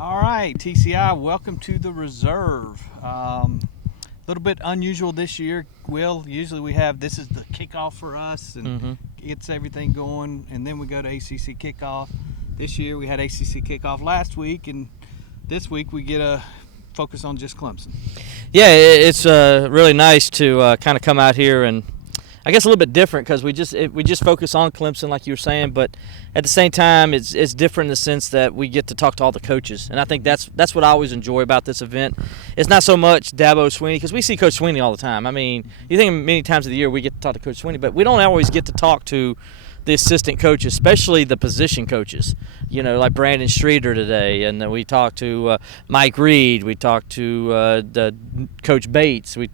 All right, TCI, welcome to the reserve. A little bit unusual this year, Will. Usually we have this is the kickoff for us and gets everything going, and then we go to ACC kickoff. This year we had ACC kickoff last week, and this week we get a focus on just Clemson. Yeah, it's really nice to kind of come out here and I guess a little bit different because we just focus on Clemson like you were saying, but at the same time it's different in the sense that we get to talk to all the coaches, and I think that's what I always enjoy about this event. It's not so much Dabo Swinney, because we see Coach Swinney all the time. I mean, you think many times of the year we get to talk to Coach Swinney, but we don't always get to talk to the assistant coaches, especially the position coaches, like Brandon Streeter today, and then we talked to Mike Reed, we talked to the Coach Bates, we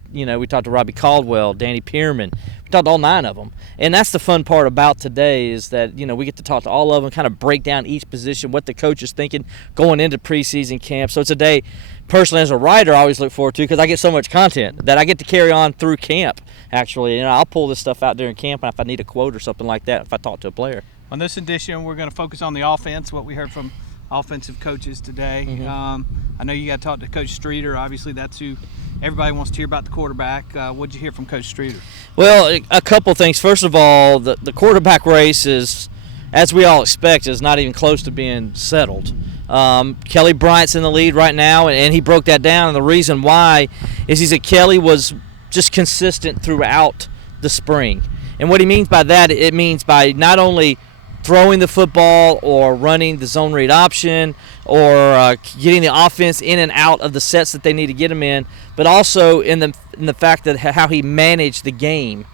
talked to Robbie Caldwell, Danny Pearman, we talked to all 9 of them, and that's the fun part about today is that we get to talk to all of them, kind of break down each position, what the coach is thinking going into preseason camp. So it's a day, personally as a writer, I always look forward to because I get so much content that I get to carry on through camp. Actually, I'll pull this stuff out during camp if I need a quote or something like that if I talk to a player. On this edition, we're going to focus on the offense, what we heard from offensive coaches today. I know you got to talk to Coach Streeter. Obviously, that's who everybody wants to hear about, the quarterback. What did you hear from Coach Streeter? Well, a couple things. First of all, the quarterback race is, as we all expect, is not even close to being settled. Kelly Bryant's in the lead right now, and he broke that down. And the reason why is he said Kelly was just consistent throughout the spring. And what he means by that, it means by not only throwing the football or running the zone read option or getting the offense in and out of the sets that they need to get them in, but also in the fact that how he managed the game.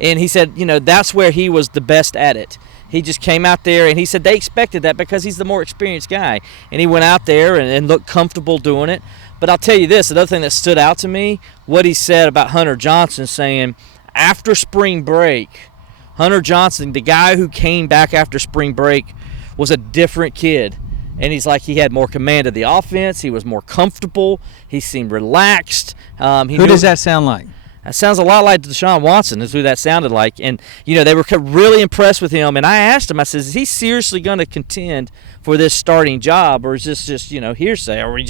And he said, that's where he was the best at it. He just came out there, and he said they expected that because he's the more experienced guy. And he went out there and looked comfortable doing it. But I'll tell you this, another thing that stood out to me, what he said about Hunter Johnson, saying after spring break, Hunter Johnson, the guy who came back after spring break, was a different kid. And he's like, he had more command of the offense. He was more comfortable. He seemed relaxed. Who does that sound like? That sounds a lot like Deshaun Watson is who that sounded like. And, they were really impressed with him. And I asked him, I said, is he seriously going to contend for this starting job? Or is this just, hearsay? Or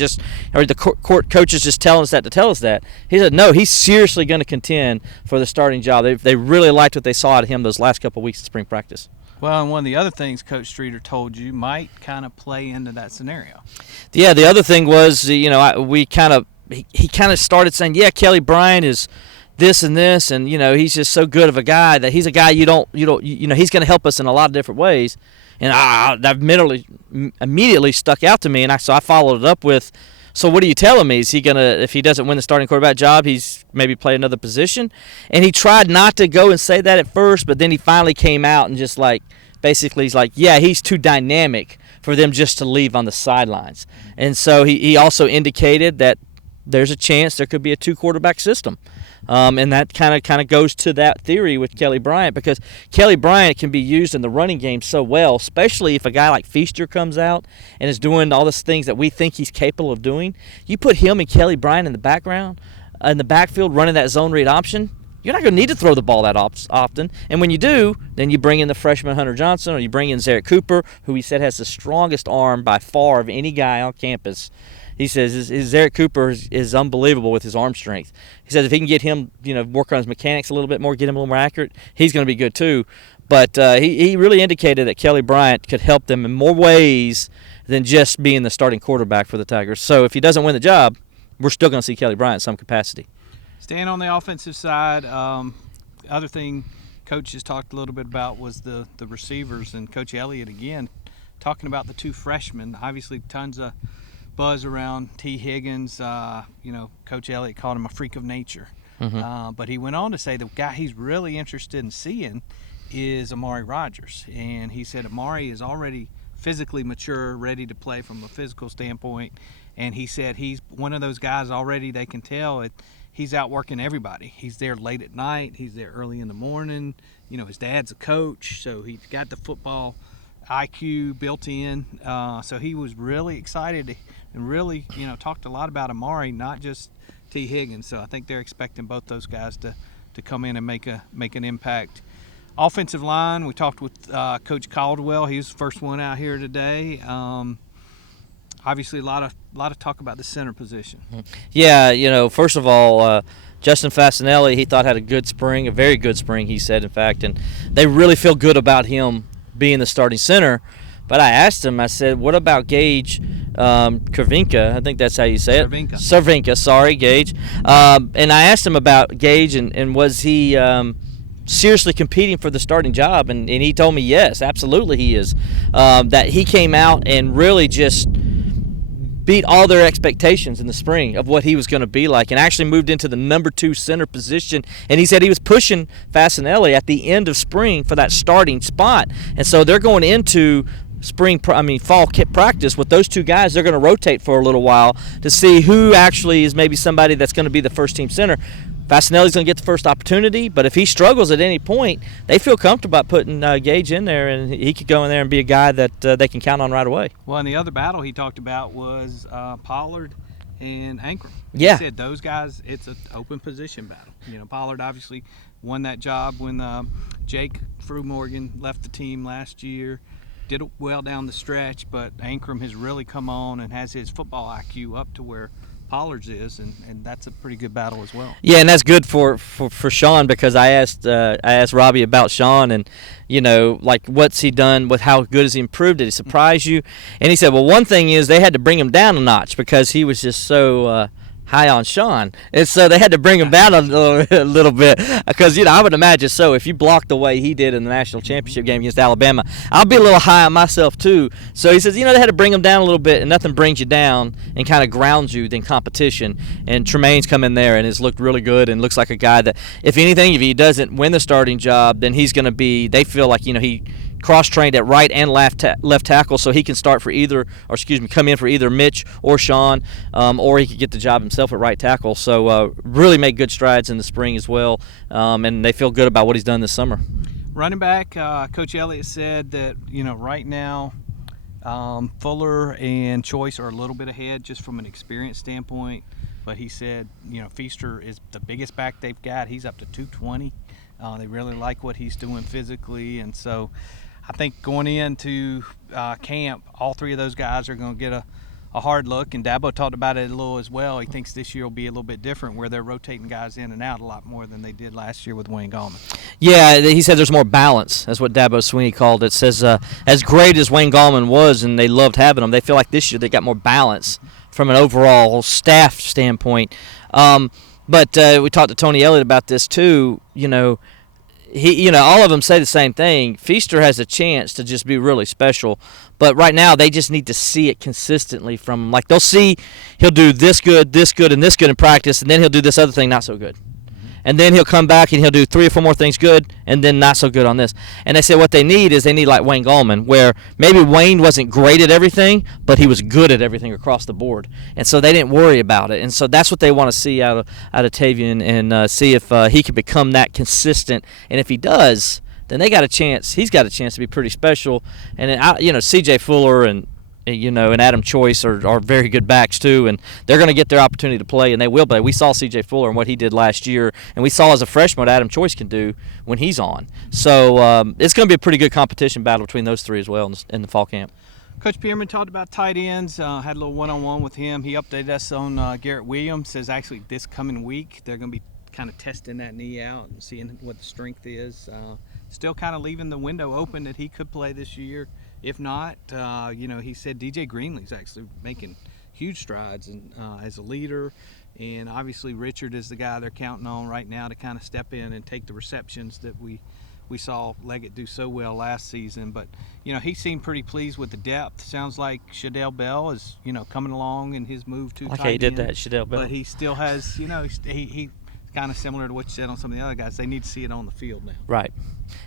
the court coaches just telling us that to tell us that? He said, no, he's seriously going to contend for the starting job. They really liked what they saw out of him those last couple of weeks of spring practice. Well, and one of the other things Coach Streeter told you might kind of play into that scenario. Yeah, the other thing was, he kind of started saying, yeah, Kelly Bryant is this and this, and he's just so good of a guy that he's a guy he's going to help us in a lot of different ways. And that immediately stuck out to me, and so I followed it up with, so what are you telling me? Is he gonna, if he doesn't win the starting quarterback job, he's maybe play another position? And he tried not to go and say that at first, but then he finally came out and just basically he's like, yeah, he's too dynamic for them just to leave on the sidelines. And so he also indicated that there's a chance there could be a 2-quarterback system. And that kind of goes to that theory with Kelly Bryant, because Kelly Bryant can be used in the running game so well, especially if a guy like Feaster comes out and is doing all those things that we think he's capable of doing. You put him and Kelly Bryant in the background, in the backfield, running that zone read option, you're not going to need to throw the ball that often. And when you do, then you bring in the freshman Hunter Johnson, or you bring in Zarek Cooper, who he said has the strongest arm by far of any guy on campus. He says his Zarek Cooper is unbelievable with his arm strength. He says if he can get him, work on his mechanics a little bit more, get him a little more accurate, he's going to be good too. But he really indicated that Kelly Bryant could help them in more ways than just being the starting quarterback for the Tigers. So if he doesn't win the job, we're still going to see Kelly Bryant in some capacity. Staying on the offensive side, other thing Coach just talked a little bit about was the receivers, and Coach Elliott again talking about the 2 freshmen. Obviously tons of buzz around T. Higgins. Coach Elliott called him a freak of nature. But he went on to say the guy he's really interested in seeing is Amari Rodgers. And he said Amari is already physically mature, ready to play from a physical standpoint. And he said he's one of those guys already, they can tell he's out working everybody. He's there late at night. He's there early in the morning. His dad's a coach, so he's got the football IQ built in. So he was really excited and really, talked a lot about Amari, not just T. Higgins. So I think they're expecting both those guys to come in and make an impact. Offensive line, we talked with Coach Caldwell. He was the first one out here today. Obviously, a lot of talk about the center position. Yeah, first of all, Justin Fasanelli, he thought had a good spring, a very good spring, he said, in fact, and they really feel good about him being the starting center. But I asked him, I said, what about Gage Cervinka? I think that's how you say it. Cervinka, sorry, Gage. And I asked him about Gage and was he seriously competing for the starting job, and he told me yes, absolutely he is. That he came out and really just beat all their expectations in the spring of what he was going to be like, and actually moved into the number 2 center position. And he said he was pushing Fasanelli at the end of spring for that starting spot. And so they're going into fall practice with those two guys. They're going to rotate for a little while to see who actually is maybe somebody that's going to be the first team center. Fasanelli's going to get the first opportunity, but if he struggles at any point, they feel comfortable about putting Gage in there, and he could go in there and be a guy that they can count on right away. Well, and the other battle he talked about was Pollard and Ankrum. Yeah. He said those guys, it's an open position battle. Pollard obviously won that job when Jake Morgan left the team last year. Did well down the stretch, but Ankrum has really come on and has his football IQ up to where Pollard's is, and that's a pretty good battle as well. Yeah, and that's good for Sean, because I asked Robbie about Sean, and what's he done, with how good has he improved? Did he surprise you? And he said, well, one thing is they had to bring him down a notch because he was just so high on Sean, and so they had to bring him down a little bit, because I would imagine so if you block the way he did in the national championship game against Alabama, I'll be a little high on myself too. So he says they had to bring him down a little bit, and nothing brings you down and kind of grounds you than competition. And Tremaine's come in there and has looked really good, and looks like a guy that, if anything, if he doesn't win the starting job, then he's going to be, they feel like he cross-trained at right and left tackle, so he can come in for either Mitch or Sean, or he could get the job himself at right tackle. So really made good strides in the spring as well, and they feel good about what he's done this summer. Running back, Coach Elliott said that right now Fuller and Choice are a little bit ahead just from an experience standpoint, but he said Feaster is the biggest back they've got. He's up to 220. They really like what he's doing physically, and so I think going into camp, all three of those guys are going to get a hard look, and Dabo talked about it a little as well. He thinks this year will be a little bit different, where they're rotating guys in and out a lot more than they did last year with Wayne Gallman. Yeah, he said there's more balance. That's what Dabo Sweeney called it. Says as great as Wayne Gallman was, and they loved having him, they feel like this year they got more balance from an overall staff standpoint. But we talked to Tony Elliott about this too. All of them say the same thing. Feaster has a chance to just be really special, but right now they just need to see it consistently from, they'll see he'll do this good, and this good in practice, and then he'll do this other thing not so good. And then he'll come back and he'll do 3 or 4 more things good, and then not so good on this. And they say what they need is like Wayne Gallman, where maybe Wayne wasn't great at everything, but he was good at everything across the board. And so they didn't worry about it. And so that's what they want to see out of Tavian, and see if he can become that consistent. And if he does, then they got a chance. He's got a chance to be pretty special. And then, C.J. Fuller and Adam Choice are very good backs too, and they're going to get their opportunity to play, and they will play. We saw C.J. Fuller and what he did last year, and we saw as a freshman what Adam Choice can do when he's on. So it's going to be a pretty good competition battle between those three as well in the fall camp. Coach Pierman talked about tight ends, had a little one-on-one with him. He updated us on Garrett Williams. Says actually this coming week they're going to be kind of testing that knee out and seeing what the strength is. Still kind of leaving the window open that he could play this year. If not, he said DJ Greenlee's actually making huge strides and as a leader, and obviously Richard is the guy they're counting on right now to kind of step in and take the receptions that we saw Leggett do so well last season. But he seemed pretty pleased with the depth. Sounds like Shadell Bell is coming along in his move to tight end. He did that, Shadell Bell. But he still has he kind of similar to what you said on some of the other guys. They need to see it on the field now. Right.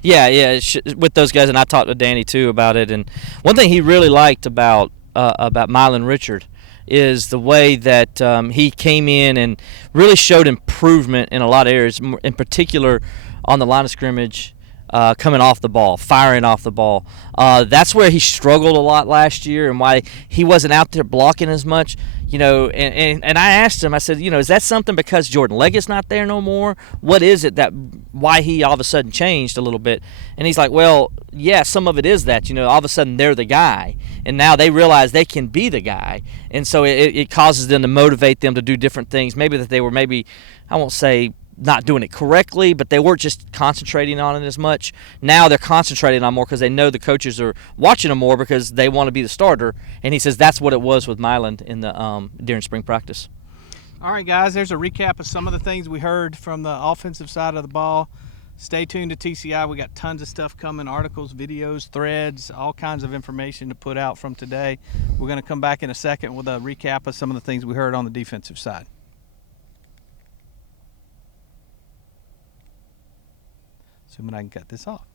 Yeah. With those guys, and I talked to Danny too about it. And one thing he really liked about Mylan Richard is the way that he came in and really showed improvement in a lot of areas, in particular on the line of scrimmage. coming off the ball, firing off the ball. That's where he struggled a lot last year and why he wasn't out there blocking as much. And I asked him, I said, is that something because Jordan Leggett's not there no more? What is it why he all of a sudden changed a little bit? And he's like, well, yeah, some of it is that, all of a sudden they're the guy. And now they realize they can be the guy. And so it causes them to motivate them to do different things. Maybe that they were I won't say not doing it correctly, but they weren't just concentrating on it as much. Now they're concentrating on more because they know the coaches are watching them more because they want to be the starter. And he says that's what it was with Milan in the during spring practice. All right, guys, there's a recap of some of the things we heard from the offensive side of the ball. Stay tuned to TCI. We got tons of stuff coming, articles, videos, threads, all kinds of information to put out from today. We're going to come back in a second with a recap of some of the things we heard on the defensive side. Assuming I can cut this off.